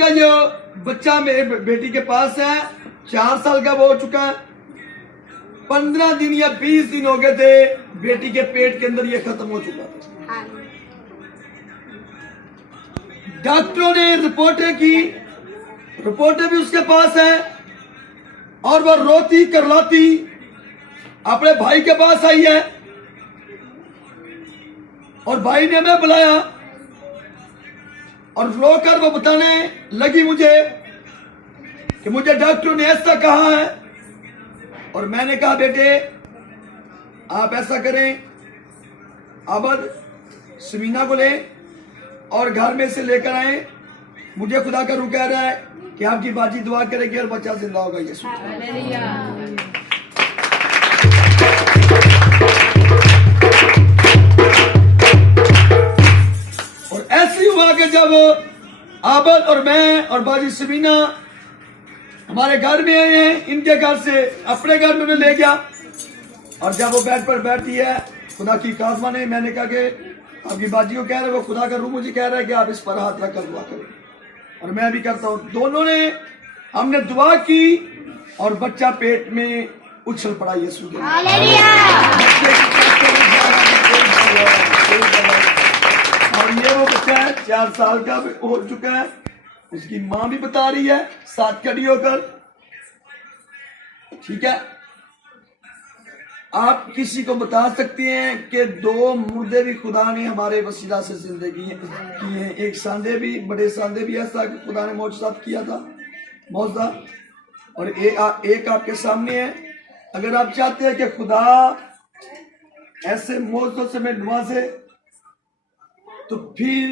उनका जो बच्चा मेरे बेटी के पास है 4 साल का वो हो चुका है। 15 दिन या 20 दिन हो गए थे बेटी के पेट के अंदर ये खत्म हो चुका था। डॉक्टरों ने रिपोर्टें की, रिपोर्टें भी उसके पास है और वो रोती करलाती अपने भाई के पास आई है और भाई ने हमें बुलाया और रोकर वो बताने लगी मुझे कि मुझे डॉक्टरों ने ऐसा कहा है। और मैंने कहा बेटे आप ऐसा करें, अबद समीना को ले और घर में से लेकर आए। मुझे खुदा का रूह कह रहा है कि आपकी बाजी दुआ करेगी और बच्चा जिंदा होगा। यीशु और ऐसे हुआ कि जब आबद और मैं और बाजी समीना हमारे घर में आए हैं, इनके घर से अपने घर में उन्हें ले गया और जब वो बेड पर बैठी है खुदा की खात्मा ने, मैंने कहा कि आपकी बाजी को कह रहे वो खुदा का रूह मुझे कह रहा है कि आप इस पर हाथ रखकर दुआ करें और मैं भी करता हूं। दोनों ने हमने दुआ की और बच्चा पेट में उछल पड़ा। यीशु के और ये वो बच्चा है 4 साल का हो चुका है। उसकी मां भी बता रही है साथ खड़ी होकर, ठीक है। आप किसी को बता सकते हैं कि 2 मुर्दे भी खुदा ने हमारे वसीला से जिंदगी की हैं। एक सांदे भी, बड़े सांदे भी ऐसा कि खुदा ने मौजूद किया था, मौजूदा, और एक आपके सामने है। अगर आप चाहते हैं कि खुदा ऐसे मौजूदों से में नवाजे तो फिर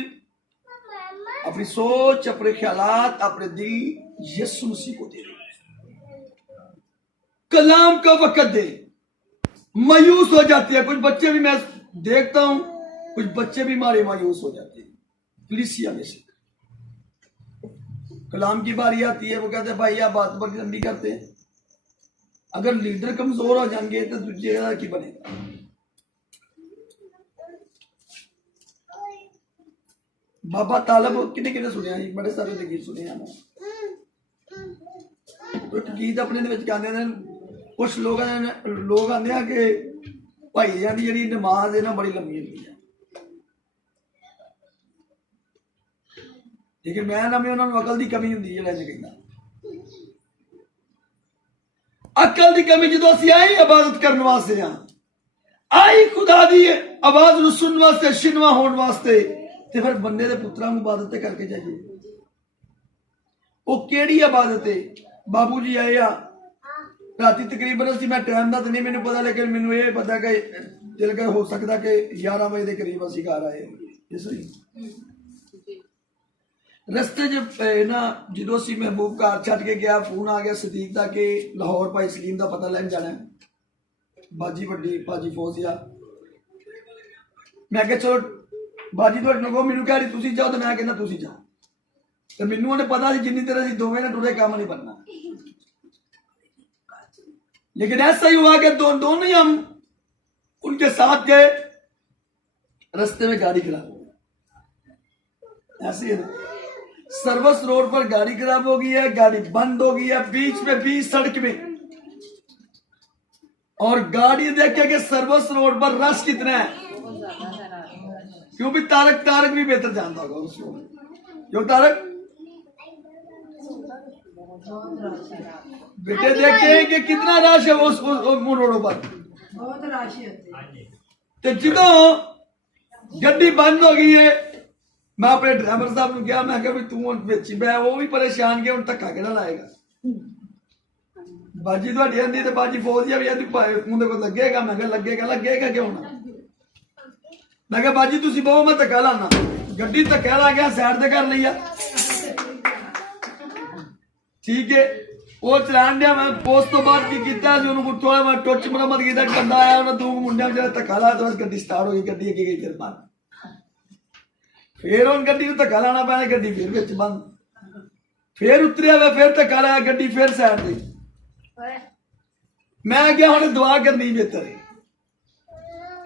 अपनी सोच, अपने ख्यालात, अपने दिल यीशु मसीह को दे, कलाम का वक्त दे। मायूस हो जाती है कुछ बच्चे भी, मैं देखता हूं कुछ बच्चे भी हमारे मायूस हो जाते हैं। कलीसिया में से कलाम की बारी आती है, वो कहते हैं भाई आप बात बड़ी लंबी करते हैं। अगर लीडर कमजोर हो जाएंगे तो दूसरी जगह की बनेगा। बाबा तालब किन्ने किन्ने सुनिया, बड़े सारे गीत सुने हैं। तो गीत अपने कहते हैं कुछ लोग आते हैं कि भाइयों की जी नमाज है ना बड़ी लंबी होती है, लेकिन मैं ना उन्होंने अकल की कमी होंगी। कहना अकल की कमी जो असं आई इबादत करने वास्ते हाँ, आई खुदा की आवाज को सुनने वास्ते, शिनवा होने वास्ते, तो फिर बंदे के पुत्रा इबादत करके जाइए। वो केड़ी इबादत है? बाबू जी आए आ राती तकरीबन असी, मैं टाइम का तो नहीं मैंने पता, लेकिन मैंने ये पता कि दिल का हो सकता कि 11 बजे के करीब असी घर आए। रस्ते च ना जो असी महबूब घर छड़ के गया, फोन आ गया सदीक का कि लाहौर भाई सलीम का पता लैन जाना है, बाजी वड्डी भाजी फौजिया। मैं क्या चलो बाजी तो मैनू कह रही तुम जाओ, तो मैं कहना तुम जाओ, तो मैनू उन्हें पता सी जिन्नी देर दोवें ने टुरे काम नहीं बनना। लेकिन ऐसा ही हुआ कि दोनों ही हम उनके साथ गए, रास्ते में गाड़ी खराब हो गई। ऐसे है सर्विस रोड पर गाड़ी खराब हो गई है, गाड़ी बंद हो गई है बीच सड़क में, और गाड़ी देखे कि सर्विस रोड पर रश कितना है, क्यों भी तारक भी बेहतर जानता होगा उसको, जो तारक बेटे देखते हैं कि कितना रश है उस रोडों पर। बहुत रश है। तो जो गड्डी बंद हो गई है, मैं अपने ड्राइवर साहब को कहा, मैं भी तू बेची मैं, वो भी परेशान गया, धक्का कहना लाएगा। बाजी थोड़ी आंदी तो बाजी फौजिया भी आंदी को लगेगा। मैं लगेगा क्यों ना। मैं क्या बाजी तुम बहु मैं धक्का लाना, गड्डी धक्का ला गया, साइड से कर लिया, ठीक है। वो चलान दिया, मैं पोस्ट तो बाद की किया थोड़ा मैं टुच मरम्मत की, बंदा आया उन्हें 2 मुंडिया में धक्का लाया, तो गड्डी स्टार्ट हो गई, गड्डी अगे गई फिर बंद, फिर उन गड्डी को धक्का लाना पैना, गड्डी फिर बिच बंद, फिर उतरिया वे फिर धक्का लाया, गड्डी फिर साइड दी। मैं क्या हूं दुआ करनी बेहतर है,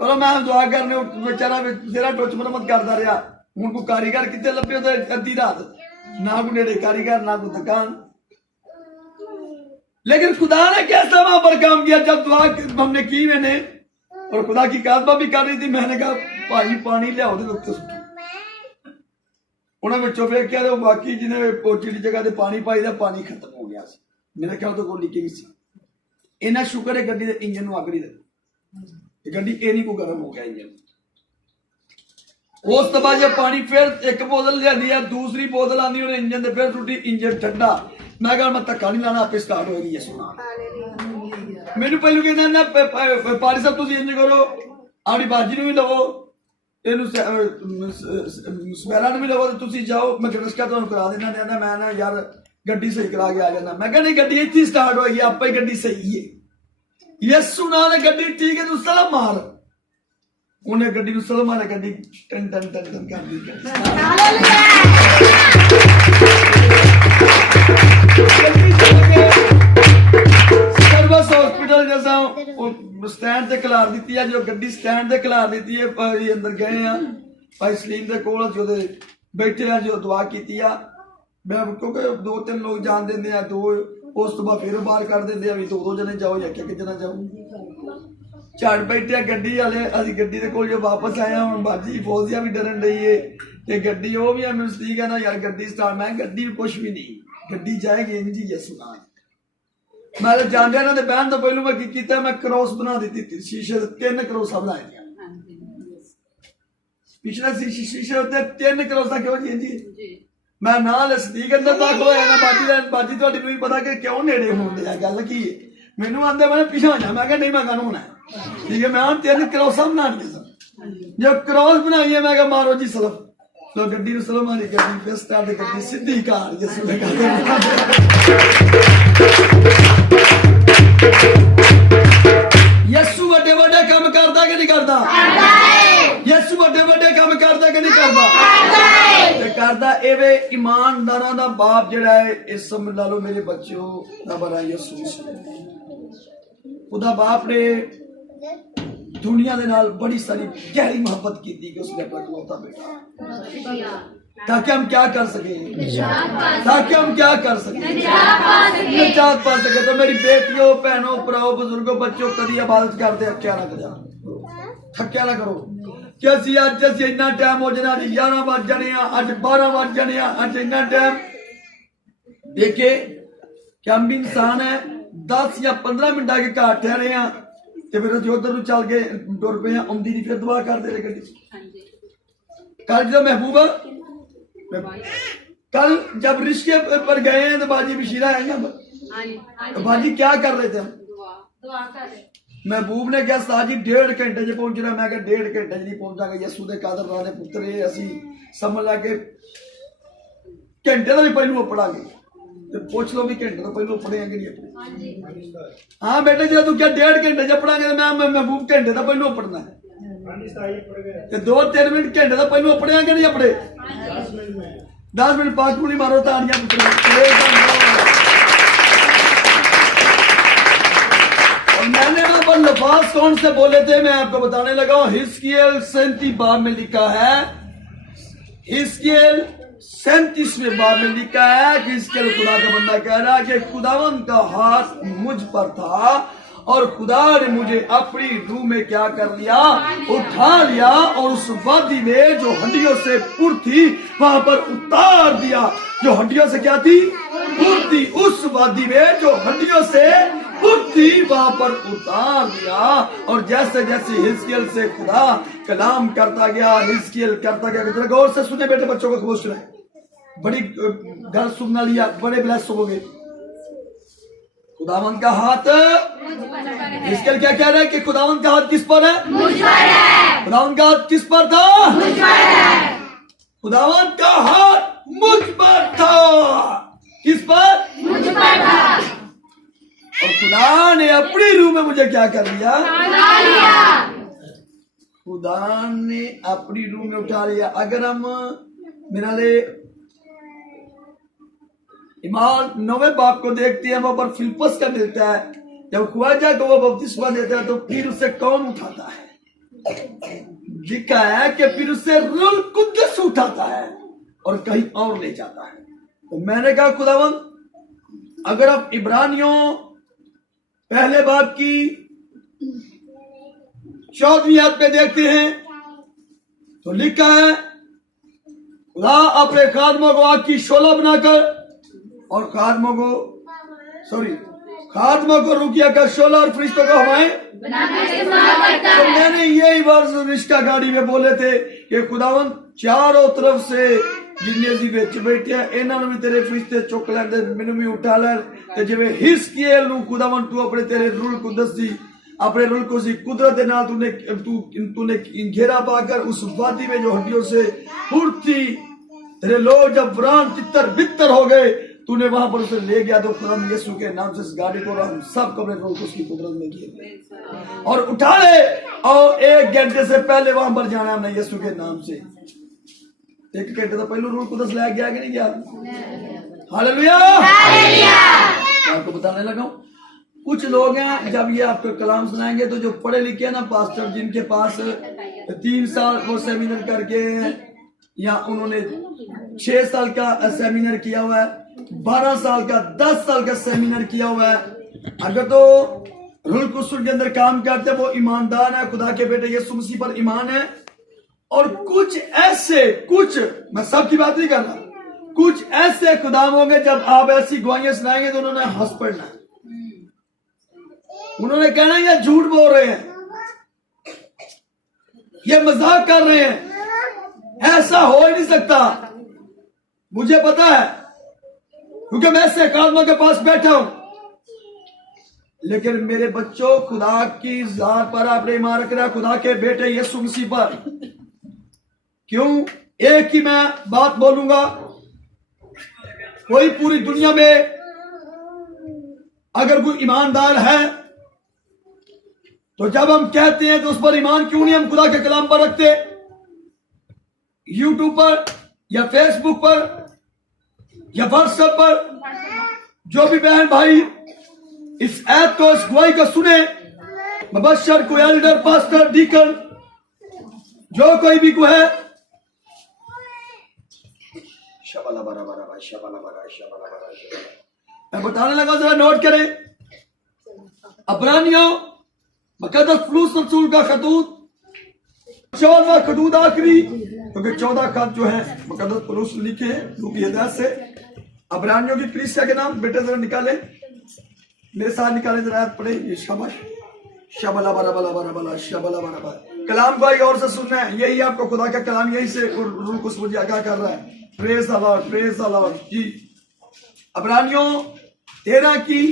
चलो मैं दुआ करने बेचारा जेरा टुच मरम्मत करता रहा। हूं को कारीगर कितने लभे, अद्धी रात ना को नेड़े कारीगर, ना को दुकान। लेकिन खुदा ने कैसा वहां पर काम किया जब दुआ हमने की मैंने, और खुदा की कातबा भी कर रही थी, मैंने कहा भाई पानी लियाओ दे उत्ते सुट्टो। उन्हें बच्चों फिर क्या बाकी जिन्हें पोची जगह से पानी पाई था, पानी खत्म हो गया। मेरे ख्याल तो कोई लीकिंग सी। इन्ना शुक्र है गड्डी के इंजन में अग नहीं लगी, गड्डी ए नहीं को गर्म हो गया इंजन। उस बाद जब पानी फिर एक बोतल लिया, दूसरी बोतल आनी उन्हें इंजन से फिर टूटी, इंजन ठंडा। मैं कहा मैं धक्का नहीं लाना, आपे स्टार्ट होगी। सुना मैनू पहलू कहना पारी साहब तुम इंज करो, अपनी बाजी भी लवो, स्पैरा भी लवो, तुम जाओ मैं गणस्का तुम करा देना। कहना मैं ना यार गड्डी सही करा के आ जाना। मैं कहना गड्डी इतनी स्टार्ट होगी, आप ही गड्डी सही है। यसु ना ने गड्डी ठीक है, तू सलाम मार। उन्हें गड्डी सलाम मारे, गड्डी टन टन टन टन कर दी। सर्विस हॉस्पिटल जैसा स्टैंड से खिलार दी है, जो गड्डी स्टैंड से खिलार दी है। अंदर गए हैं भाई सलीम के कोल, जो बैठे हैं, जो दुआ की। मैं क्योंकि 2-3 लोग जान देंगे हैं, 2 उस तो बाद फिर बाहर कर देंगे, अभी 2 जने जाओ या क्या जना जाओ। झट बैठे गड्डी वाले, अभी गड्डी के कोल जो वापस आए हम, बाजी फौजिया भी डरन रही है कि गड्डी वो भी है। मैंने ठीक है ना यार गड्डी स्टार्ट, मैं गड्डी कुछ भी नहीं, गड्डी जाएगी इंज ही सुना। मैं जाने ना बहन तो पहलू मैं किया, मैं क्रॉस बना दी थी शीशे, 3 क्रॉसा बनाए थे पिछले शीशे होते 3 क्रॉसा। क्यों जी जी मैं ना सदीक अंदर दाखिल होया ना, बाजी थोड़ी भी पता कि क्यों नेड़े होने दिया गल की मैनू आंदे मैंने पिछा हो जा। मैं कहा नहीं मैं कहना होना ठीक है। मैं 3 क्रॉसा बना दी सन, जब क्रॉस बनाई है मैं कहा मारो जी सलफ, तो गड्डी सलफ मारी, गड्डी फिर स्टार्ट गड्डी सीधी कार जिस यसु बड़े बड़े काम करता कि नहीं करता? यसु बड़े बड़े काम करता कि नहीं करता? करता। एवे ईमानदारा दा बाप जड़ा है, इस समझ ला लो मेरे बच्चों का बड़ा यसु। खुदा बाप ने दुनिया दे नाल बड़ी सारी गहरी मोहब्बत की थी कि उसने अपना इकलौता बेटा, ताकि हम क्या कर सके, ताकि हम क्या कर सके, निजात पा सके। तो मेरी बेटियों, बहनों, भराओ, बुजुर्गों, बच्चों, कभी इबादत करते थक्या ना करो, थक्या ना करो कि असि अज असि इन्ना टाइम हो जाना, 11 बज जाने, अज 12 बज जाने, अज इन्ना टाइम। देखे कि हम भी इंसान है, 10 या 15 मिनट आके घर ठहरे हैं, तो फिर जो उधर चल के टुर पे आंदी नहीं, फिर दुआ करते रहे गड्डी। कल जो महबूबा कल जब रिश्ते पर गए हैं तो बाजी बशीरा है ना, तो बाजी क्या कर रहे थे हम? महबूब ने क्या साजी 1.5 घंटे च पहुंचना। मैं क्या 1.5 घंटे च नहीं पहुंचागा। यसू दे कादर राह दे पुत्र असी समझ ला के घंटे का भी पहलू पढ़ांगे, तो पूछ लो भी घंटे तो पहलू पढ़ेंगे नहीं अपने। हाँ बेटे जो तू क्या 1.5 घंटे च पढ़ांगे, तो मैं महबूब घंटे का पहलू पढ़ना है, 2-3 मिनट घंटे का पहलू पढ़ेंगे नहीं अपने 10 मिनट 5 मिनट मारो ताड़ियां। और मैंने वहां पर लफाज कौन से बोले थे मैं आपको बताने लगा हूं। हिजकियेल 37 बाब में लिखा है, हिजकियेल 37वें बाब में लिखा है कि हिजकियेल खुदा का बंदा कह रहा है कि खुदावन का हाथ मुझ पर था और खुदा ने मुझे अपनी रूह में क्या कर लिया, उठा लिया और उस वादी में जो हड्डियों से पुर थी वहां पर उतार दिया। जो हड्डियों से क्या थी, पुर थी, उस वादी में जो हड्डियों से पुर थी वहां पर उतार दिया। और जैसे जैसे हिजकियेल से खुदा कलाम करता गया, हिजकियेल करता गया। गौर से सुने बेटे, बच्चों को खबोच सुनाए, बड़ी घर सुनना लिया, बड़े ब्लेस होगे। खुदावन का हाथ, हिजकियेल क्या कह रहा है कि खुदावन का हाथ किस पर है? मुझ पर है। खुदावन का हाथ किस पर था? मुझ पर है। खुदावन का हाथ मुझ पर था। किस पर? मुझ पर था। और खुदा ने अपनी रूह में मुझे क्या कर लिया? उठा लिया। खुदा ने अपनी रूह में उठा लिया। अगर हम मेरा ले ईमान 9वें बाप को देखते हैं, वहां पर फिलिप्पस का मिलता है, जब ख्वाजा को वो बपतिस्मा देता है तो फिर उसे कौन उठाता है? लिखा है कि फिर उसे रूह कुद्दस उठाता है और कहीं और ले जाता है। तो मैंने कहा खुदावन, अगर आप इब्रानियों पहले बाब की 14वीं आयत पे देखते हैं तो लिखा है, खुदा अपने खादमों को आग की शोला बनाकर और खादमों को रुकिया कर शोला और फरिश्तों को हवाएं। तो मैंने यही वर्ष रिश्ता गाड़ी में बोले थे कि खुदावन चारों तरफ से जिन्ने सी विच बैठे इन्होंने भी तेरे फरिश्ते चुक लैंदे, मैनू भी उठा लैन ते जिवें हिस किए लू खुदावन तू अपने तेरे रूल को दसी, अपने रूल को सी कुदरत दे नाल तूने घेरा पाकर उस वादी में जो हड्डियों से फुर्ती तेरे लोग जब वरान तितर बितर हो गए तूने वहां पर उसे ले गया। तो खुदा यीशु के नाम से इस गाड़ी को हम सब अपने रूल को उसकी कुदरत में किए और उठा ले और 1 घंटे से पहले वहां पर जाना हमने यीशु के नाम से। 1 घंटे तो पहले रूल कुदस लाया गया कि नहीं गया? हालेलुया। आपको बताने लगा हूं, कुछ लोग हैं जब ये आपको कलाम सुनाएंगे तो जो पढ़े लिखे हैं ना पास्टर, जिनके पास 3 साल वो सेमिनार करके या उन्होंने 6 साल का सेमिनार किया हुआ है, 12 साल का 10 साल का सेमिनार किया हुआ है, अगर तो रूल कुसुर के अंदर काम करते वो ईमानदार है, खुदा के बेटे यीशु मसीह पर ईमान है। और कुछ ऐसे, कुछ मैं सबकी बात नहीं कर रहा, कुछ ऐसे खुदाम होंगे जब आप ऐसी गवाहियां सुनाएंगे तो उन्होंने हंस पड़ना, उन्होंने कहना ये झूठ बोल रहे हैं, ये मजाक कर रहे हैं, ऐसा हो ही नहीं सकता। मुझे पता है क्योंकि मैं ऐसे कादमों के पास बैठा हूं। लेकिन मेरे बच्चों, खुदा की जात पर आपने ईमान रखना, खुदा के बेटे यीशु मसीह पर। क्यों? एक ही मैं बात बोलूंगा, कोई पूरी दुनिया में अगर कोई ईमानदार है तो जब हम कहते हैं तो उस पर ईमान क्यों नहीं हम खुदा के कलाम पर रखते? यूट्यूब पर या फेसबुक पर या व्हाट्सएप पर जो भी बहन भाई इस ऐप को, इस गवाही को सुने, मुबश्शिर को, एल्डर, पास्टर, डीकन, जो कोई भी को है, मैं बताने लगा, जरा नोट करें। अब्रानियों मुकद्दस पौलुस रसूल का खतूत 14वां खतूत आखिरी, क्योंकि 14 खत जो है मुकद्दस पौलुस लिखे हैं रूपी हिदायत से अब्रानियों की कलीसिया के नाम। बेटे जरा निकाले, मेरे साथ निकाले जरा, पढ़े ये शाबाश, शबला बरा बला बरा बला शबला बरा बरा। कलाम को और से सुनना है, यही आपको खुदा का कलाम यही से रूह को मुझे आगाह कर रहा है। Praise the lord, praise the lord जी। अब्रानियों 13 की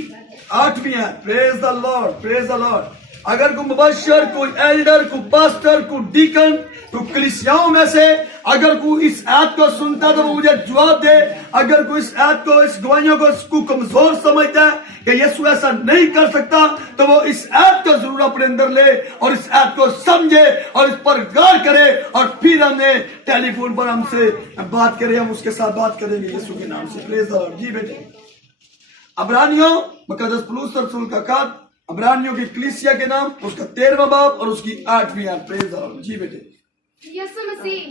8वीं है, praise the lord, praise the lord. अगर कोई मुबश्शिर, कोई एल्डर, कोई पास्टर, कोई डीकन, कोई कलीसियाओं में से अगर कोई इस ऐप को सुनता तो वो मुझे जवाब दे। अगर कोई इस ऐप को, इस गवाहियों को इसको कमजोर समझता है कि यीशु ऐसा नहीं कर सकता, तो वो इस ऐप को जरूर अपने अंदर ले और इस ऐप को समझे और इस पर गौर करे और फिर हमने टेलीफोन पर हमसे बात करें, हम उसके साथ बात करेंगे यीशु के नाम से। प्रेज द लॉर्ड जी। बेटे अब्रानियों मुकद्दस पौलुस रसूल का खत अब्रानियों की कलीसिया के नाम, उसका 13वां बाब और उसकी 8वीं आयत। प्रेज द लॉर्ड जी। बेटे यीशु मसीह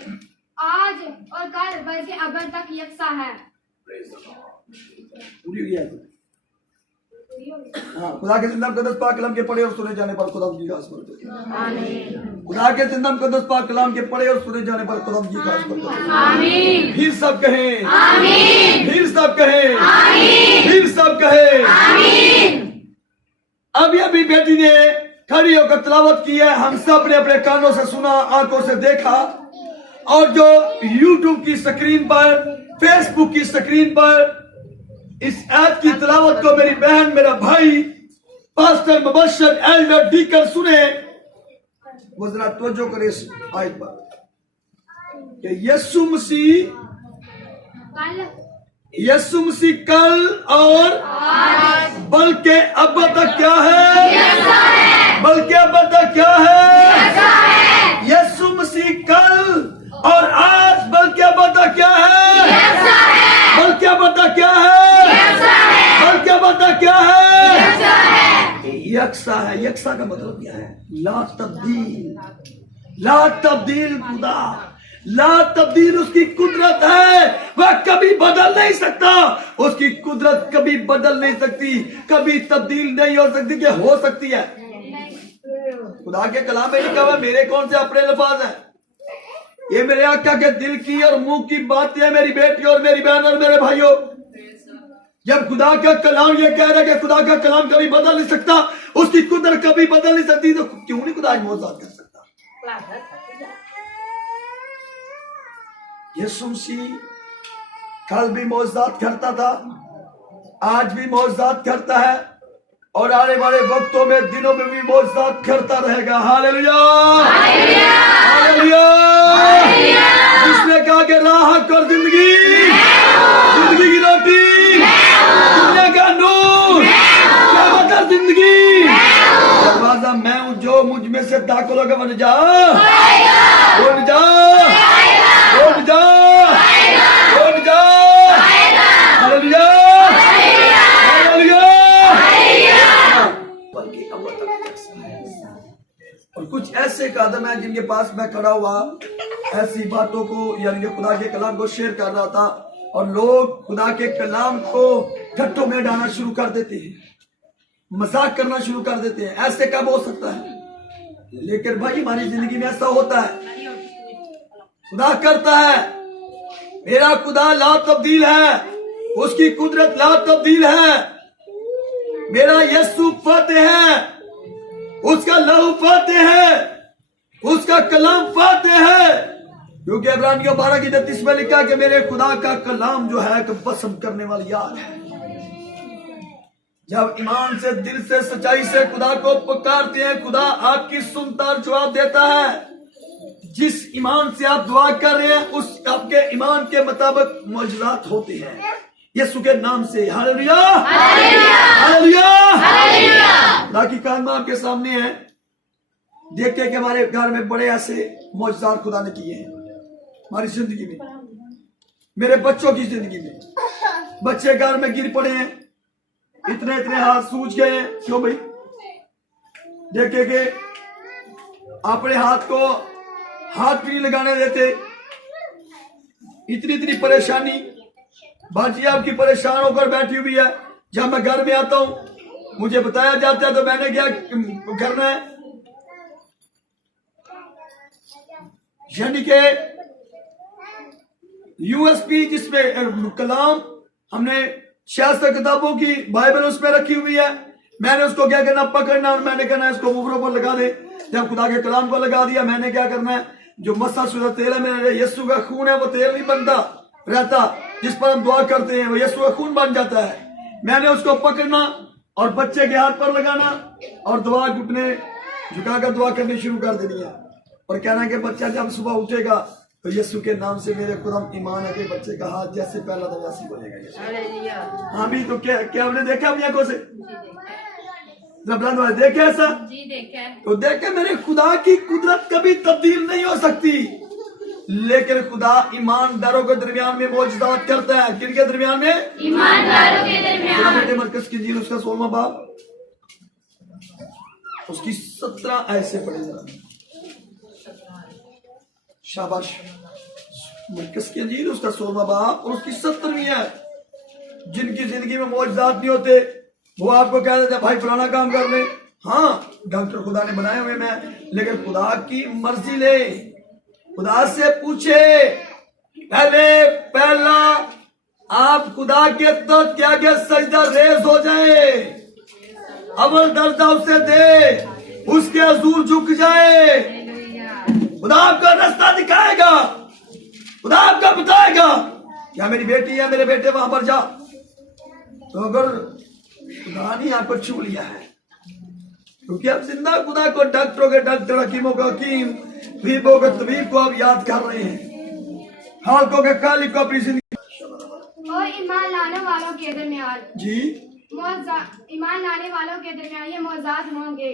आज और कल बल्कि अब तक यकसा है। पूरी हुई है। हाँ, खुदा के जिंदा मुकद्दस पाक कलाम के पढ़े और सुने जाने पर खुदा की खास बरकत। आमीन। खुदा के जिंदा मुकद्दस पाक कलाम के पढ़े और सुने जाने पर खुदा की खास बरकत। आमीन। फिर सब कहें आमीन, फिर सब कहें आमीन, फिर सब कहें आमीन। अभी अभी बेटी ने खड़ी होकर तिलावत की है, हम सब ने अपने कानों से सुना, आंखों से देखा, और जो यूट्यूब की स्क्रीन पर, फेसबुक की स्क्रीन पर इस ऐप की तिलावत को मेरी बहन, मेरा भाई, पास्टर, मुबश्शिर, एल्डर, डीकन सुने, वो जरा तवज्जो करे इस आयत पर कि यीशु मसीह कल और बल्कि अब तक क्या है, बल्कि अब तक क्या है, यीशु मसीह कल और आज बल्कि अब तक क्या है, बल्कि अब तक क्या है, बल्कि अब तक क्या है, यकसा है। यकसा का मतलब क्या है? ला तब्दील, ला तब्दील खुदा। ला तब्दील उसकी कुदरत है, वह कभी बदल नहीं सकता। उसकी कुदरत कभी बदल नहीं सकती, कभी तब्दील नहीं हो सकती। कि हो सकती है? खुदा के कलाम में लिखा हुआ, मेरे कौन से अपने लफ्ज हैं? ये मेरे आका के दिल की और मुंह की बातें हैं, मेरी बेटी और मेरी बहन और मेरे भाइयों। जब खुदा का कलाम ये कह रहा है कि खुदा का कलाम कभी बदल नहीं सकता, उसकी कुदरत कभी बदल नहीं सकती, तो क्यों नहीं खुदा मौजूद कर सकता? यीशु मसीह कल भी मौजूद करता था, आज भी मौजूद करता है, और आने वाले वक्तों में, दिनों में भी मौजूद करता रहेगा। Hallelujah, hallelujah. जिसने कहा कि राह और जिंदगी, जिंदगी की रोटी, दुनिया का नूर, क्या मतलब जिंदगी? दरवाजा मैं हूं, जो मुझ में से दाखिल होगा बन जा, बन जा, बन जा, बन जा। Hallelujah, hallelujah. बल्कि और कुछ ऐसे कदम है जिनके पास मैं खड़ा हुआ ऐसी बातों को, यानी खुदा के कलाम को शेयर कर रहा था, और लोग खुदा के कलाम को गट्टों में डालना शुरू कर देते हैं, मजाक करना शुरू कर देते हैं। ऐसे कब हो सकता है? लेकिन भाई हमारी जिंदगी में ऐसा होता है। खुदा करता है, मेरा खुदा ला तब्दील है, उसकी कुदरत ला तब्दील है। मेरा यीशु फतेह है, उसका लहू फतेह है, उसका कलाम फतेह है। क्योंकि इब्रानियों 12:33 में लिखा कि मेरे खुदा का कलाम जो है कि बसम करने वाली याद है। जब ईमान से, दिल से, सच्चाई से खुदा को पुकारते हैं, खुदा आपकी सुनता और जवाब देता है। जिस ईमान से आप दुआ कर रहे हैं, उस आपके ईमान के मुताबिक मौजूदात होते हैं यीशु के नाम से। Hallelujah, hallelujah, hallelujah. खुदा की कलाम आपके सामने है। देखते हैं कि हमारे घर में बड़े ऐसे मौजूदात खुदा ने किए हैं हमारी जिंदगी में, मेरे बच्चों की जिंदगी में। बच्चे घर में गिर पड़े हैं, इतने इतने हाथ सूज गए हैं। क्यों भाई? देखे कि अपने हाथ को हाथ भी नहीं लगाने देते, इतनी इतनी परेशानी। बाजी आपकी परेशान होकर बैठी हुई है। जब मैं घर में आता हूं, मुझे बताया जाता है तो मैंने क्या करना है, यानी के यूएसपी जिसमें कलाम हमने 66 किताबों की बाइबल उसमें रखी हुई है, मैंने उसको क्या करना, पकड़ना, और मैंने कहना इसको मुफरों पर लगा दे। जब खुदा के कलाम को लगा दिया, मैंने क्या करना है, जो मसा शुदा तेल है, मेरे यीशु का खून है, वो तेल नहीं बनता रहता, जिस पर हम दुआ करते हैं वो यीशु का खून बन जाता है। मैंने उसको पकड़ना और बच्चे के हाथ पर लगाना और दुआ घुटने झुकाकर दुआ करनी शुरू कर देनी है, और कहना कि बच्चा जब सुबह उठेगा तो यीशु के नाम से मेरे खुदा ईमान है कि बच्चे का हाथ जैसे पहला था वैसे बोलेगा। हाँ भी तो क्या आपने देखा अपनी आंखों से? जब देखे ऐसा? जी देखे। तो देखे मेरे खुदा की कुदरत कभी तब्दील नहीं हो सकती, लेकिन खुदा ईमानदारों के दरमियान में मौजूदात करता है। किनके दरमियान में? ईमानदारों के दरमियान। मरकज की इंजील उसका 16वां बाब उसकी 17 ऐसे पढ़े जरा। शाबाश। मरकज की इंजील उसका 16वां बाब और उसकी 17वीं है। जिनकी जिंदगी में मौजूदात नहीं होते वो आपको कह देते भाई फलाना काम कर ले। हाँ, डॉक्टर खुदा ने बनाए हुए मैं, लेकिन खुदा की मर्जी ले, खुदा से पूछे। पहला आप खुदा के तो क्या क्या सजदा रेज हो जाए, अव्वल दर्जा उसे दे, उसके हजूर झुक जाए। खुदा आपका रास्ता दिखाएगा, खुदा आपका बताएगा क्या मेरी बेटी है, मेरे बेटे वहां पर जा। तो अगर खुदा ने आपको छू लिया है, क्योंकि आप जिंदा खुदा को, डॉक्टरों के डॉक्टर, हकीमों का हकीम, तबीबों के तबीब को आप याद कर रहे हैं, खालिकों के खालिक को अपनी जिंदगी। और ईमान लाने वालों के दरमियान जी, ईमान लाने वालों के दरमियान ये मौजूद होंगे,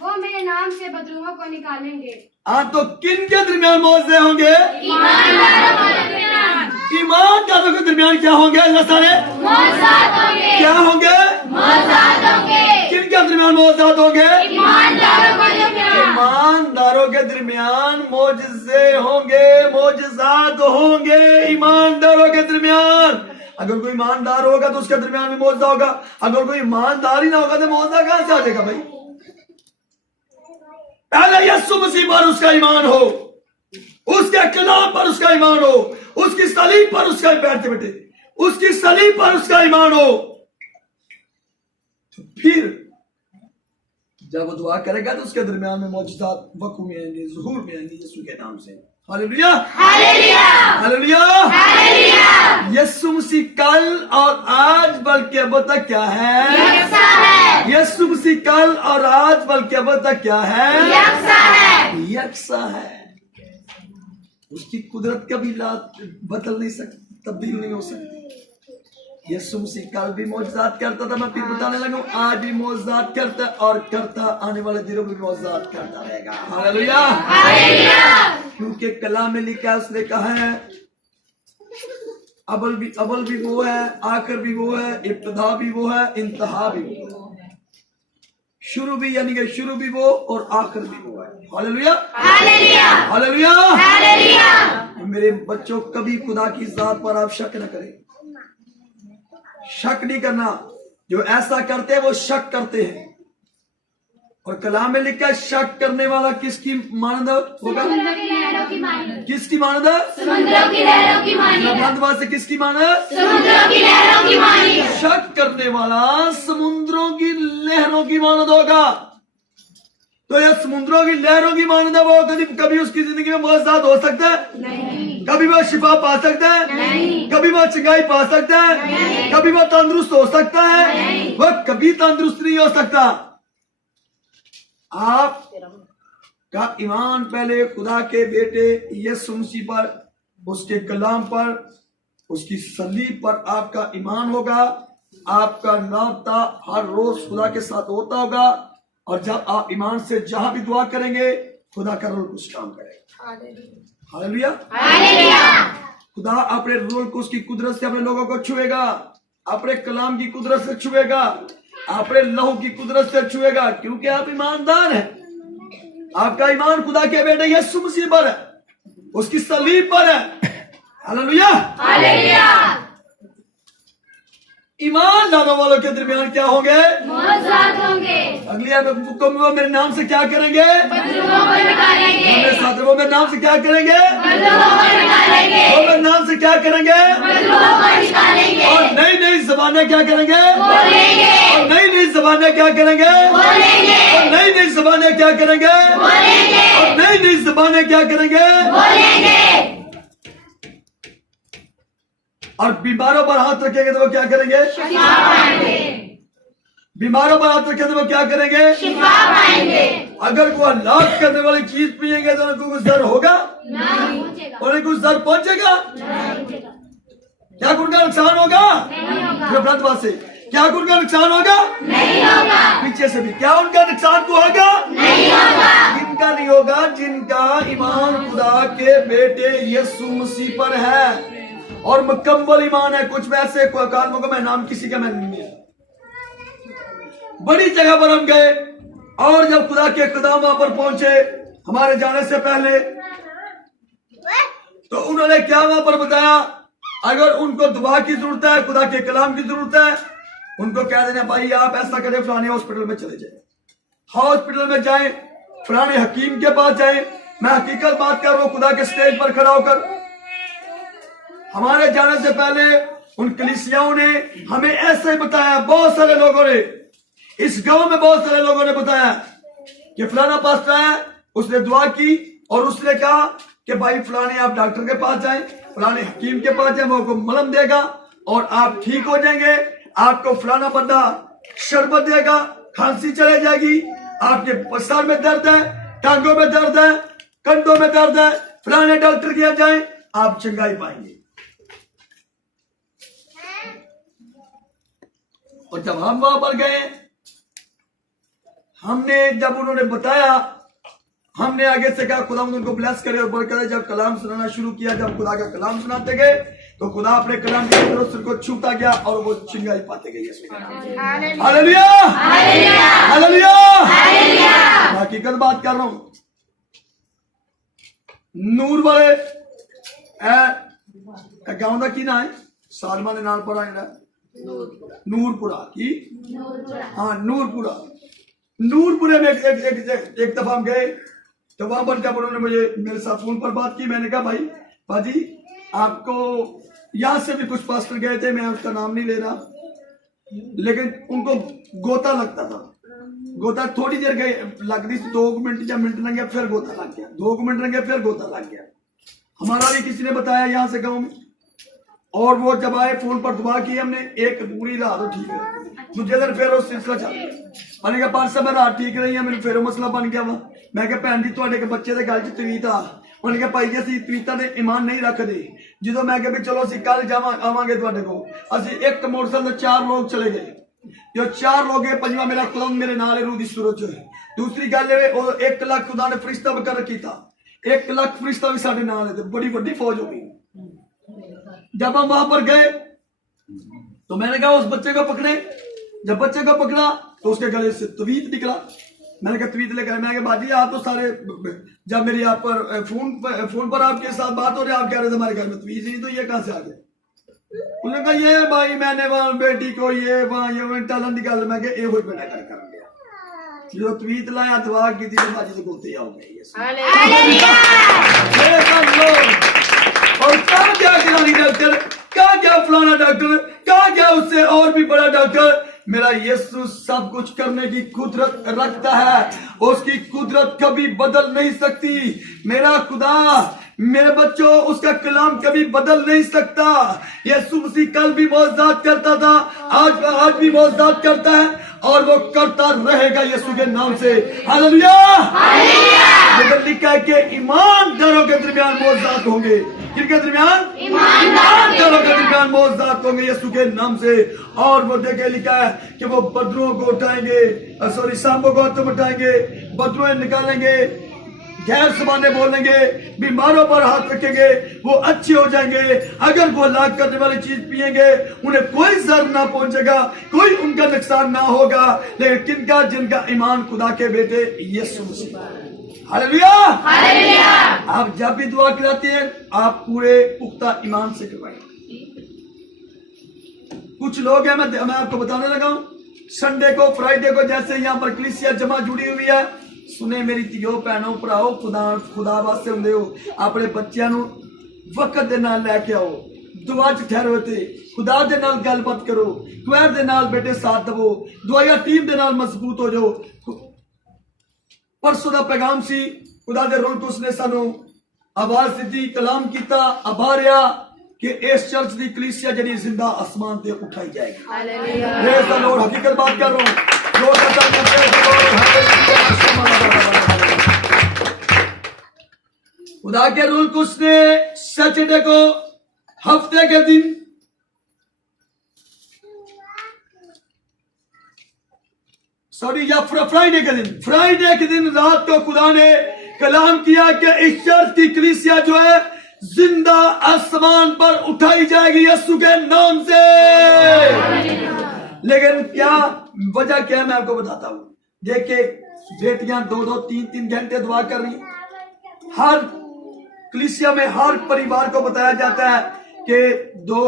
वो मेरे नाम से बदरूहों को निकालेंगे। हाँ, तो किन के दरमियान मौजूद होंगे? ईमानदारों के दरमियान क्या होंगे? अल्लाह सारे क्या होंगे? किन के दरमियान मौजूद होंगे? ईमानदारों के दरमियान मोजज़े होंगे, मोजज़ात होंगे। ईमानदारों के दरमियान, अगर कोई ईमानदार होगा तो उसके दरमियान में मोजज़ा होगा। अगर कोई ईमानदार ही ना होगा तो मोजज़ा कहां से आ जाएगा भाई? पहले यीशु मसीह पर उसका ईमान हो, उसके कलाम पर उसका ईमान हो, उसकी सलीब पर उसका, बैठते बेटे, उसकी सलीब पर उसका ईमान हो, तो फिर जब वो दुआ करेगा तो उसके दरमियान में मौजूदात वक़्त में आएंगे, ज़ुहूर में आएंगे यीशु के नाम से। Hallelujah, hallelujah, hallelujah, hallelujah. Yeshu Masih कल और आज बल्कि अब तक क्या है? यकसा है। यीशु मसीह कल और आज बल्कि अब तक क्या है? यकसा है। यकसा है। उसकी कुदरत कभी बदल नहीं सकती, तब्दील नहीं हो सकती। यीशु मसीह कल भी मौजज़ात करता था, मैं फिर बताने लगा, आज भी मौजज़ात करता और करता, आने वाले दिनों में मौजज़ात करता रहेगा। Hallelujah, hallelujah. क्योंकि कलाम में लिखा है, उसने कहा है अव्वल भी वो है, आखिर भी वो है, इब्तिदा भी वो है, इंतहा भी वो है। शुरू भी, यानी कि शुरू भी वो और आखिर भी वो है। Hallelujah, hallelujah, hallelujah, hallelujah. मेरे बच्चों, कभी खुदा की जात पर आप शक न करें। शक नहीं करना। जो ऐसा करते हैं वो शक करते हैं, और कलाम में लिखा है शक करने वाला किसकी मानद होगा? किसकी मानद? समुद्रों की लहरों की मानद। से किसकी मानद? समुद्रों की लहरों की मानद। शक करने वाला समुद्रों की लहरों की मानद होगा। तो यह समुद्रों की लहरों की मानद है, वो कभी उसकी जिंदगी में मौजज़ात हो सकता है? नहीं। कभी वह शिफा पा सकता है? नहीं। कभी वह चंगाई पा सकता है? नहीं। कभी वह तंदुरुस्त हो सकता है? नहीं। वह कभी तंदुरुस्त नहीं हो सकता। आप का ईमान पहले खुदा के बेटे यीशु मसीह पर, उसके कलाम पर, उसकी सलीब पर आपका ईमान होगा। आपका नाता हर रोज खुदा के साथ होता होगा, और जब आप ईमान से जहां भी दुआ करेंगे, खुदा का रूल कुछ काम करेगा। Hallelujah, hallelujah. खुदा अपने रूल को, उसकी कुदरत से अपने लोगों को छुएगा, अपने कलाम की कुदरत से छुएगा, अपने लहू की कुदरत से छुएगा, क्योंकि आप ईमानदार हैं। आपका ईमान खुदा के बेटे यीशु मसीह पर है, उसकी सलीब पर है। Hallelujah, hallelujah. ईमान लाने वालों के दरमियान क्या होंगे? मौजज़ात होंगे। अगली बुकों में वो मेरे नाम से क्या करेंगे? बदलुओं को निकालेंगे। मेरे साथ वो मेरे नाम से क्या करेंगे? बदलुओं को निकालेंगे। वो मेरे नाम से क्या करेंगे? बदलुओं को निकालेंगे। और नई नई ज़बानें क्या करेंगे? बोलेंगे। और नई नई ज़बानें क्या करेंगे? बोलेंगे। और नई नई ज़बानें क्या करेंगे? बोलेंगे। और नई नई ज़बानें क्या करेंगे? बोलेंगे। और बीमारों पर हाथ रखेंगे तो वो क्या करेंगे? शिफा पाएंगे। बीमारों पर हाथ रखेंगे तो वो क्या करेंगे? शिफा पाएंगे। अगर कोई हलाक करने वाली चीज पिएंगे तो उनको कुछ डर होगा? नहीं। उन्हें कुछ डर पहुंचेगा? नहीं। क्या उनका नुकसान होगा? नहीं होगा। से क्या उनका नुकसान होगा? नहीं होगा। पीछे से भी क्या उनका नुकसान को होगा? नहीं होगा। जिनका नहीं होगा, जिनका ईमान खुदा के बेटे यीशु मसीह पर है और मुकम्मल ईमान है। कुछ में ऐसे कालमों का मैं नाम किसी का मैं नहीं है। बड़ी जगह पर हम गए, और जब खुदा के कदम वहां पर पहुंचे हमारे जाने से पहले, तो उन्होंने क्या वहां पर बताया, अगर उनको दुआ की जरूरत है, खुदा के कलाम की जरूरत है, उनको कह देना भाई आप ऐसा करें, फलाने हॉस्पिटल में चले जाए, हॉस्पिटल में जाएं, फलाने हकीम के पास जाएं। मैं हकीकत बात कर रहा हूं, खुदा के स्टेज पर खड़ा होकर हमारे जाने से पहले उन कलीसियाओं ने हमें ऐसे बताया। बहुत सारे लोगों ने इस गांव में, बहुत सारे लोगों ने बताया कि फलाना पास्टर है, उसने दुआ की और उसने कहा कि भाई फलाने आप डॉक्टर के पास जाएं, फलाने हकीम के पास जाएं, वो आपको मलहम देगा और आप ठीक हो जाएंगे। आपको फलाना बंदा शरबत देगा, खांसी चले जाएगी, आपके सर में दर्द है, टांगों में दर्द है, कंधों में दर्द है, फलाने डॉक्टर के जाएं, आप चंगाई पाएंगे। और जब हम वहां पर गए, हमने जब उन्होंने बताया, हमने आगे से कहा खुदा उनको ब्लेस करे और बरकत दे। जब कलाम सुनाना शुरू किया, जब खुदा का कलाम सुनाते गए, तो खुदा अपने कलाम की तरफ से को छूता गया और वो चिंगाई पाते गए। Hallelujah, hallelujah, hallelujah. हकीकत बात कर रहा हूं, ਨੂਰ ਵਾਲੇ ਇਹ गांव ਦਾ ਕੀ ਨਾਂ ਹੈ ਸਾਲਮਾ ਦੇ ਨਾਲ ਪੜਾ ਜਿਹੜਾ नूरपुरा की हाँ नूरपुरा नूरपुरे में एक दफा हम गए तो वहां पर जब उन्होंने मुझे मेरे साथ फोन पर बात की मैंने कहा भाई बाजी आपको यहाँ से भी कुछ पास्टर गए थे मैं उसका नाम नहीं ले रहा लेकिन उनको गोता लगता था गोता थोड़ी देर गए लग रही 2 मिनट या मिनट लग गया फिर गोता लग गया 2 मिनट लग गया फिर गोता लग गया हमारा भी किसी ने बताया यहाँ से गाँव में और वो जब आए फोन पर दुआ की हमने एक पूरी रात ठीक है दूजे दिन फिर वो सिलसिला चल गया मैंने कहा 5 समय रात ठीक रही है मैंने फिर मसला बन गया वा मैं कहा भैन जी तुहाडे बच्चे के गल च तवीत आ उन्होंने कहा भाई जी असं तवीता ने ईमान नहीं रखते जो मैं कहा भी चलो असं कल जावा आवांगे तुहाडे को असं एक मोटरसाइकिल 4 लोग चले गए जो 4 लोग है 5वां मेरा खुदा मेरे नाल रूह दी सूरत च दूसरी गल 1 लाख खुदा ने फरिश्ता मुकर्रर किया 1 लाख फरिश्ता भी साडे नाल है बड़ी वड्डी फौज हो गई जब हम वहां पर गए तो मैंने कहा उस बच्चे को पकड़े जब बच्चे को पकड़ा तो उसके गले से तवीत निकला मैंने कहा तवीत लेकर मैंने कहा बाजी आप तो सारे जब मेरी आप पर फोन पर आपके साथ बात हो रही आप कह रहे थे हमारे घर में तवीत नहीं तो ये कहां से आ गया उन्होंने कहा ये भाई मैंने वहां बेटी को ये वहां ये टालन निकाल मैं कहा ये हुई मैंने कर दिया जो तवीत लाया दुआ की थी बाजी से गोते आओ गए और कहा क्या खिलाड़ी डॉक्टर कहा क्या फलाना डॉक्टर कहा क्या उससे और भी बड़ा डॉक्टर मेरा यीशु सब कुछ करने की कुदरत रखता है उसकी कुदरत कभी बदल नहीं सकती मेरा खुदा मेरे बच्चों उसका कलाम कभी बदल नहीं सकता यीशु मसीह कल भी मौजूद करता था आज भी मौजूद करता है और वो करता रहेगा यीशु के नाम से हालेलुया हालेलुया लिखा है कि ईमानदारों के दरमियान मौजूद होंगे किनके दरमियान ईमानदारों के दरमियान मौजूद होंगे यीशु के नाम से और वो देखे लिखा है कि वो बदरुओं को उठाएंगे सांपों को हाथ उठाएंगे बदरुएं निकालेंगे गैर जबाने बोलेंगे बीमारों पर हाथ रखेंगे वो अच्छे हो जाएंगे अगर वो हलाक करने वाली चीज पिएंगे उन्हें कोई जर ना पहुंचेगा कोई उनका नुकसान ना होगा लेकिन किनका जिनका ईमान खुदा के बेटे यीशु मसीह हालेलुया हालेलुया आप जब भी दुआ कराते हैं आप पूरे पुख्ता ईमान से करवाएं कुछ लोग हैं मैं आपको बताने लगा हूं संडे को फ्राइडे को जैसे यहाँ पर कलीसिया जमा जुड़ी हुई है सुने मेरी धीओ भैनों भराओ खुदा वास्ते हुंदे हो अपने बच्चों नूं वक्त दे नाल लैके आओ दुआ च ठहरो ते खुदा दे नाल गलबात करो क्वैर दे नाल बेटे साथ दवो दुआया टीम दे नाल मजबूत हो जाओ परसों दा पैगाम सी खुदा दे रूह कुस ने सानू आवाज दी कलाम कीता आभारिया कि इस चर्च दी कलीसिया जड़ी जिंदा आसमान ते उठाई जाएगी हालेलुया प्रेज द लॉर्ड हकीकत बात कर रहा हूं खुदा के रूल कुछ ने सैटरडे को हफ्ते के दिन या फ्राइडे के दिन रात को खुदा ने कलाम किया कि इस चर्च की कलीसिया जो है जिंदा आसमान पर उठाई जाएगी यीशु के नाम से लेकिन क्या वजह क्या है मैं आपको बताता हूं देखिए बेटियां 2-2 3-3 घंटे दुआ कर रही हर कलीसिया में हर परिवार को बताया जाता है कि 2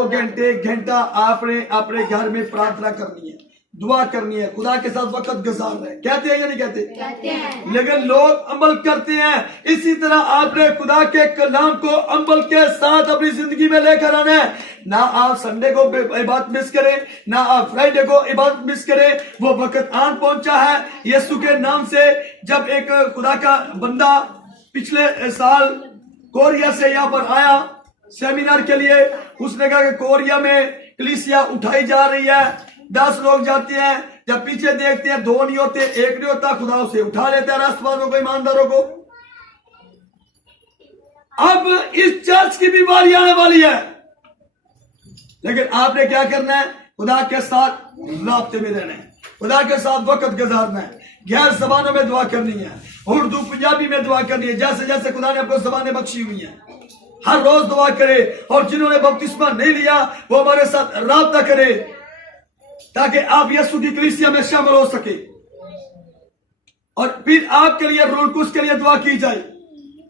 घंटा आपने अपने घर में प्रार्थना करनी है दुआ करनी है खुदा के साथ वक्त गुजारना है कहते हैं या नहीं कहते हैं लेकिन लोग अमल करते हैं इसी तरह आपने खुदा के कलाम को अमल के साथ अपनी जिंदगी में लेकर आना है ना आप संडे को इबादत मिस करें ना आप फ्राइडे को इबादत मिस करें वो वक्त आन पहुंचा है यीशु के नाम से जब एक खुदा का बंदा पिछले साल कोरिया से यहाँ पर आया सेमिनार के लिए उसने कहा कि कोरिया में कलीसिया उठाई जा रही है 10 लोग जाते हैं जब पीछे देखते हैं 2 नहीं होते 1 नहीं होता खुदा उसे उठा लेता है राष्ट्रवादियों को ईमानदारों को अब इस चर्च की भी बारी आने वाली है लेकिन आपने क्या करना है खुदा के साथ राब्ते में रहना है खुदा के साथ वक्त गुजारना है गैर जबानों में दुआ करनी है उर्दू पंजाबी में दुआ करनी है जैसे जैसे खुदा ने आपको जबानें बख्शी हुई हैं हर रोज दुआ करे और जिन्होंने बपतिस्मा नहीं लिया वो हमारे साथ राब्ता करे ताकि आप यीशु की कलीसिया में शामिल हो सके और फिर आपके लिए रूल कुछ के लिए दुआ की जाए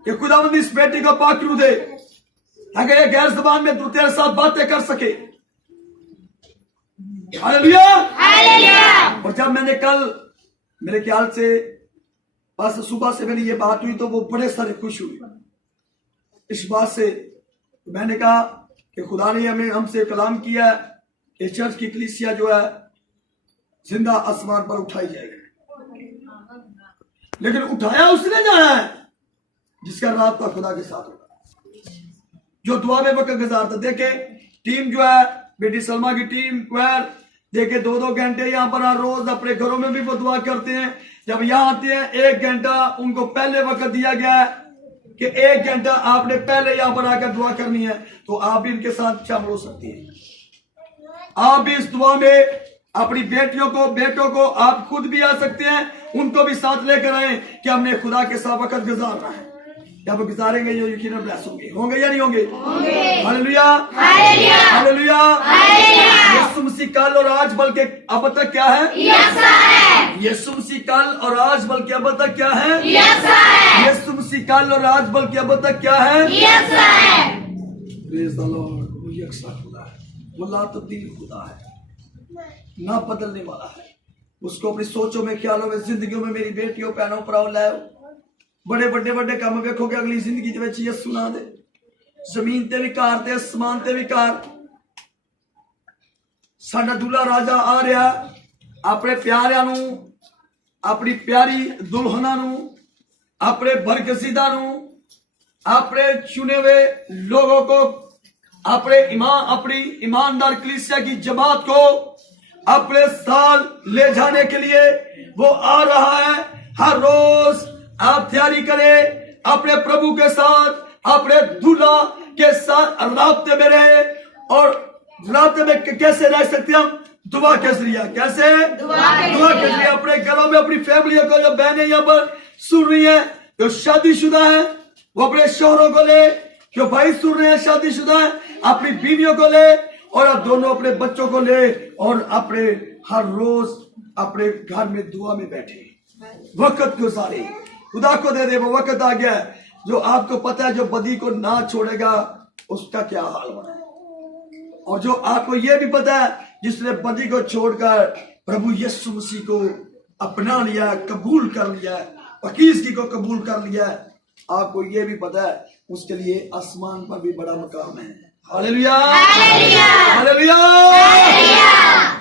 कि खुदावंद इस बेटी को पाक रूह दे, अगर ये गैर ज़बान में तू तेरे साथ बातें कर सके। हालेलुया। और जब मैंने कल, मेरे ख्याल से बस सुबह से मेरी ये बात हुई, तो वो बड़े सारे खुश हुए इस बात से। मैंने कहा कि खुदा ने हमें हमसे कलाम किया कि चर्च की कलीसिया जो है जिंदा आसमान पर उठाई जाएगी, लेकिन उठाया उसने जाना है जिसका राब्ता खुदा के साथ होगा, जो दुआ में वक्त गुजारता। देखे टीम जो है बेटी सलमा की टीम क्वायर, देखे 2-2 घंटे यहाँ पर हर रोज अपने घरों में भी वो दुआ करते हैं। जब यहाँ आते हैं 1 घंटा उनको पहले वक्त दिया गया है कि 1 घंटा आपने पहले यहाँ पर आकर दुआ करनी है, तो आप भी इनके साथ शामिल हो सकती हैं। आप भी इस दुआ में अपनी बेटियों को, बेटों को, आप खुद भी आ सकते हैं, उनको भी साथ लेकर आए कि हमने खुदा के साथ वक्त गुजारना है। जब गुजारेंगे जो यकीनन ब्लेस होंगे या नहीं होंगे? Hallelujah, hallelujah. यीशु मसीह कल और आज बल्कि अब तक क्या है? यीशु मसीह कल और आज बल्कि अब तक क्या है? यीशु मसीह कल और आज बल्कि अब तक क्या है? Praise the Lord. वो यकसा खुदा है, वो ला तब्दील खुदा है, ना बदलने वाला है। उसको अपनी सोचों में, ख्यालों में, जिंदगियों में मेरी बेटियों भैनों भराओ लाओ, बड़े बड़े बड़े काम वेखोगे अगली जिंदगी ये सुना दे। जमीन ते भी कार ते आसमान ते भी कार। साडा दूल्हा राजा आ रहा, अपने प्यारिਆਂ ਨੂੰ, अपनी प्यारी दुल्हना ਨੂੰ, अपने बरगसीदा ਨੂੰ, अपने चुने हुए लोगों को, अपनी ईमानदार कलीसिया की जमात को अपने साथ ले जाने के लिए वो आ रहा है। हर रोज आप तैयारी करें, अपने प्रभु के साथ, अपने दूल्हा के साथ राब्ते में रहे। और राब्ते में कैसे रह सकते हम? दुआ के जरिए। कैसे? दुआ के जरिए। अपने घरों में अपनी फैमिलियों को, जो बहनें यहाँ पर सुन रही है जो शादीशुदा है, वो अपने शौहरों को ले, जो भाई सुन रहे हैं शादीशुदा है, अपनी बीवियों को ले, और आप दोनों अपने बच्चों को ले, और अपने हर रोज अपने घर में दुआ में बैठे, वक्त गुजारे। खुदा को दे दे वो वक्त आ गया है जो आपको पता है, जो बदी को ना छोड़ेगा उसका क्या हाल होना है। और जो आपको ये भी पता है, जिसने बदी को छोड़कर प्रभु यीशु मसीह को अपना लिया, कबूल कर लिया, पकीज़गी को कबूल कर लिया, आपको ये भी पता है उसके लिए आसमान पर भी बड़ा मकाम है। Hallelujah, hallelujah.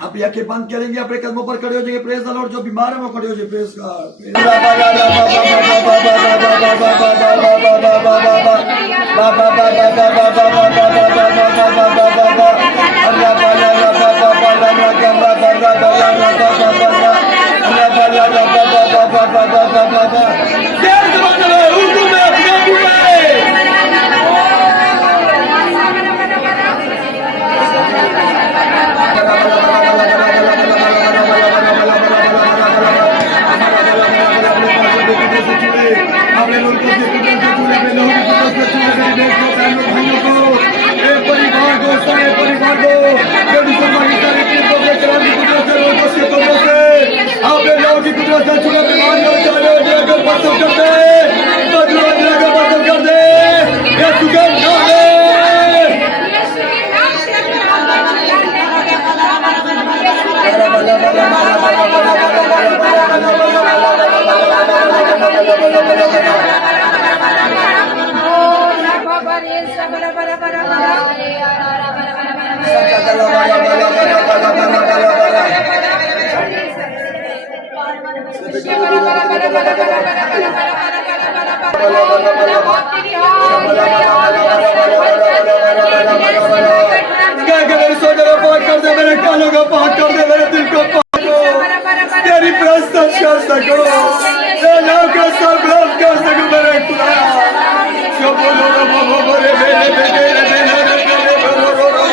आप आंखें बंद करेंगे, अपने कदमों पर खड़े हो जाएंगे। Praise the Lord. जो बीमार है वो खड़े हो जाए। Praise God. मेरे कानों को पाक कर दे, मेरे दिल को पाक करो, तेरी प्रस्तुत कर सको, नाम का सब ग्रहण कर सको मेरे खुदा। जो बोलो रो बोलो बोले मेरे बेटे रे मेरे बेटे बोलो रो रो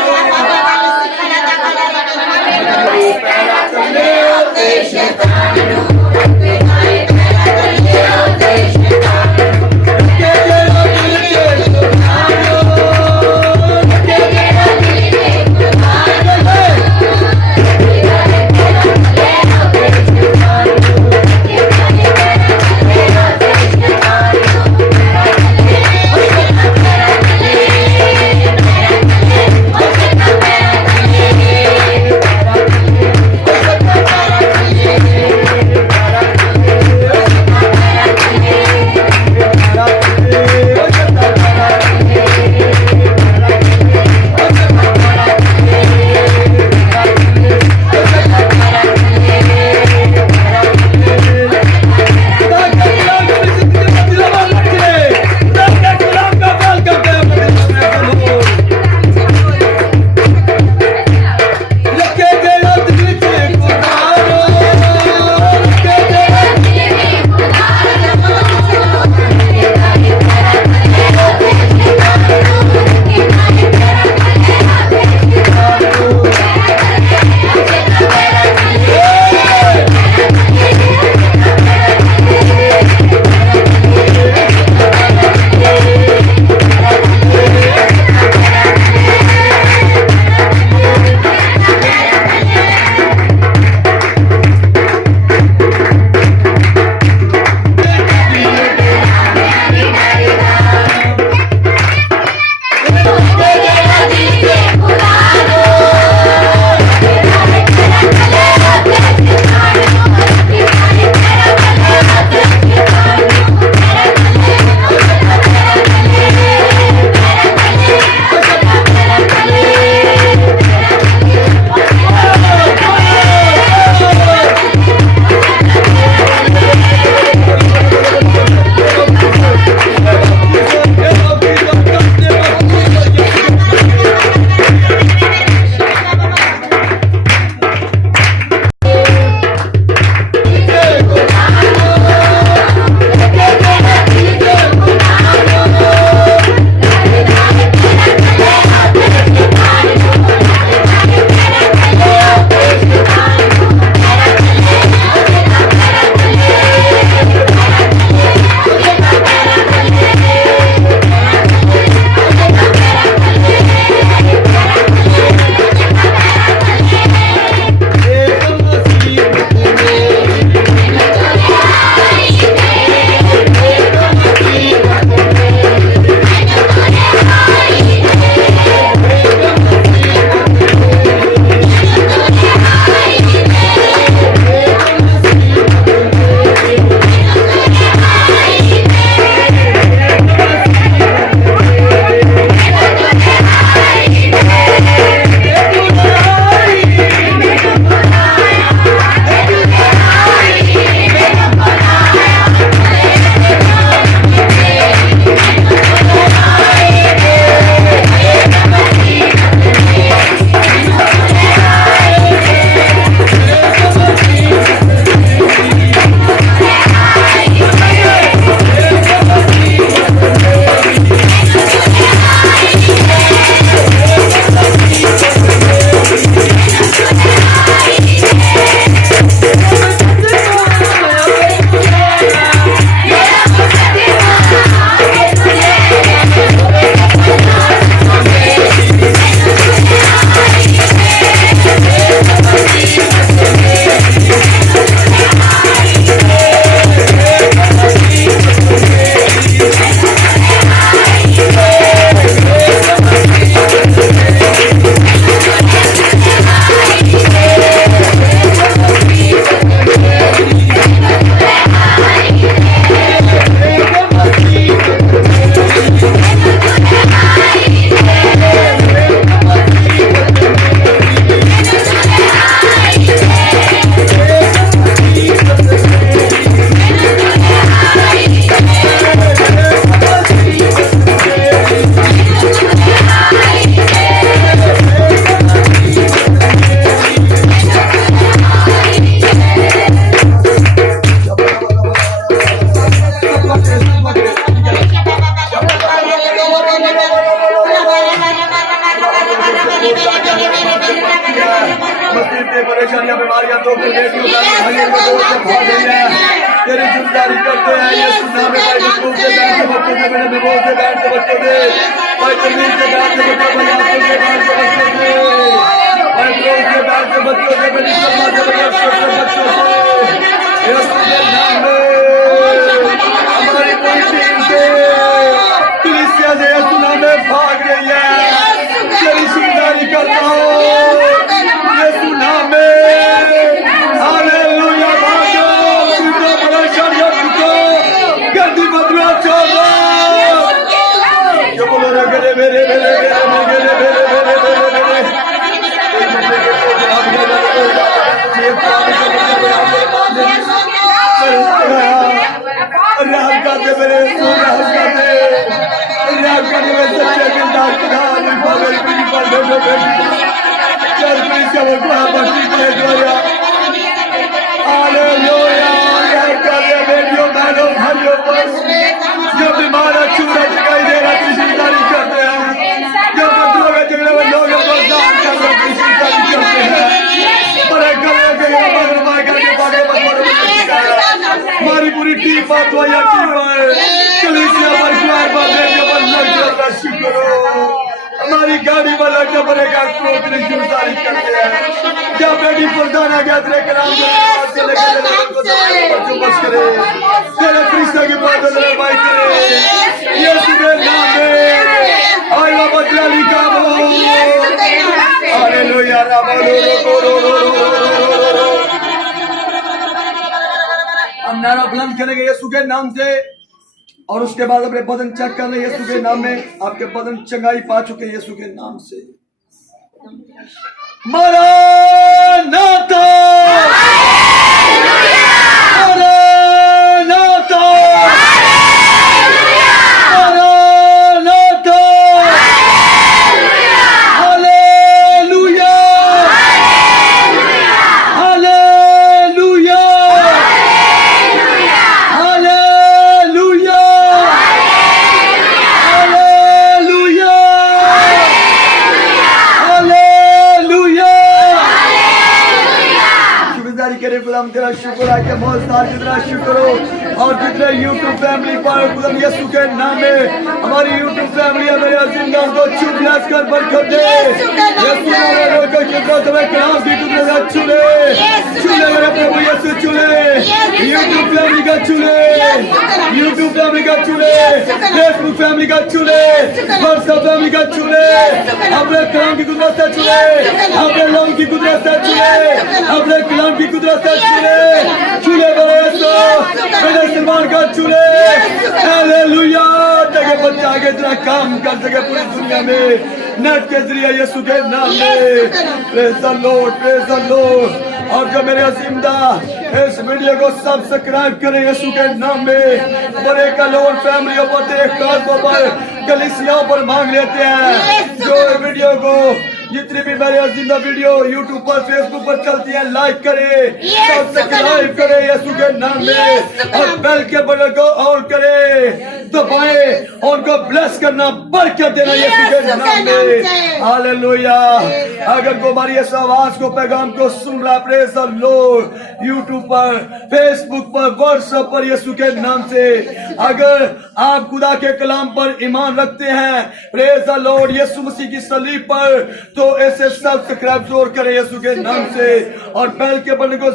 सकते, परेशानियां बीमारियां तो भाइयों तेरी जिम्मेदारी करते हैं। ये सुना में भाई स्कूल से बैठ के बच्चों से, मेरे डिवोर्स से बैठ के बच्चों से, भाई तमीज से बैठ के बच्चों से, बैठ के बच्चों से, भाई रोज से बैठ के बच्चों से, मेरी सल्ला से बच्चों से, यीशु के नाम में हमारी पूरी टीम से कलीसिया से यीशु नाम में भाग रही है। तेरी जिम्मेदारी करता हूँ यीशु नाम में। हालेलुया, भागो तुझे परेशानियां छुटो, गंदी बदबू छोड़ो। जो बोलो ना करे मेरे मेरे मेरे मेरे मेरे मेरे मेरे मेरे राम करते मेरे राम करते मेरे सच्चे दिलदार खुदा मेरी पागल मेरी पागल चल मेरी चमक बस्ती के द्वारा। हालेलुया, राम करते बेटियों बहनों भाइयों जो बीमार चूरा दिखाई दे रहा कृषिकारी करते हैं, जो बच्चों के झगड़े में लोग दान कर रहे कृषिकारी करते हैं, बड़े गले के हमारी पूरी टीम बात हुआ या टीम है कलीसिया पर प्यार बांधे जब अल्लाह का शुक्र हो। हमारी गाड़ी वाला जबरेगा क्रोधनी जिम्मेदारी करते हैं। जब बेटी प्रधान आ गया तेरे कलाम चले बस करे तेरे कृष्ण की बात भाई करे यीशु के नाम में आए बाबा जलाली का बोलो हालेलुया राम रो हम नारा बुलंद करेंगे यीशु के नाम से और उसके बाद अपने बदन चेक कर ले यीशु के नाम में। आपके बदन चंगाई पा चुके हैं यीशु के नाम से। मरनाता मरनाता मरनाता hallelujah hallelujah hallelujah hallelujah hallelujah. शुक्रगुजारी करें खुदाम तेरा शुक्र है कि बहुत सारे तेरा शुक्र हो। और जितने यूट्यूब फैमिली पर खुदाम यीशु के नाम में हमारी यूट्यूब फैमिली है मेरे जिंदा को चुप ब्लेस कर बरकत दे। यीशु ने लोगों को शुक्र तुम्हें कलाम की कुदरत चुने चुने मेरे प्रभु यीशु चुने यूट्यूब फैमिली का चुने यूट्यूब फैमिली का चुने फेसबुक फैमिली का चुने व्हाट्सएप फैमिली का चुने अपने कलाम की कुदरत से चुने अपने नाम की कुदरत से चुने अपने कलाम की कुदरत से चुने चुने मेरे मेरे सलमान का चुने। हालेलुया, ताकि बच्चा आगे तेरा काम कर सके पूरी दुनिया में नेट के जरिए यीशु के नाम में। Praise the lord, praise the Lord. और जो मेरे अजीमदा इस वीडियो को सब्सक्राइब करें यीशु के नाम में। बड़े कलोर फैमिलियों पर तेरे खासों पर कलीसियाओं पर मांग लेते हैं जो वीडियो को जितनी भी मेरे जिंदा वीडियो यूट्यूब पर फेसबुक पर चलती है लाइक करे सब्सक्राइब करे यीशु के नाम में और बेल के बटन को ऑन करे दबाए उनको ब्लेस करना बरकत देना यीशु के नाम में। हालेलुया। अगर को हमारी इस आवाज को पैगाम को सुन रहा प्रेज द लॉर्ड यूट्यूब पर फेसबुक पर व्हाट्सएप पर यीशु के नाम से अगर आप खुदा के कलाम पर ईमान रखते हैं प्रेज द लॉर्ड यीशु मसीह की सलीब पर तो ऐसे सब्सक्राइब जोर करें यीशु के नाम से और बेल के बटन को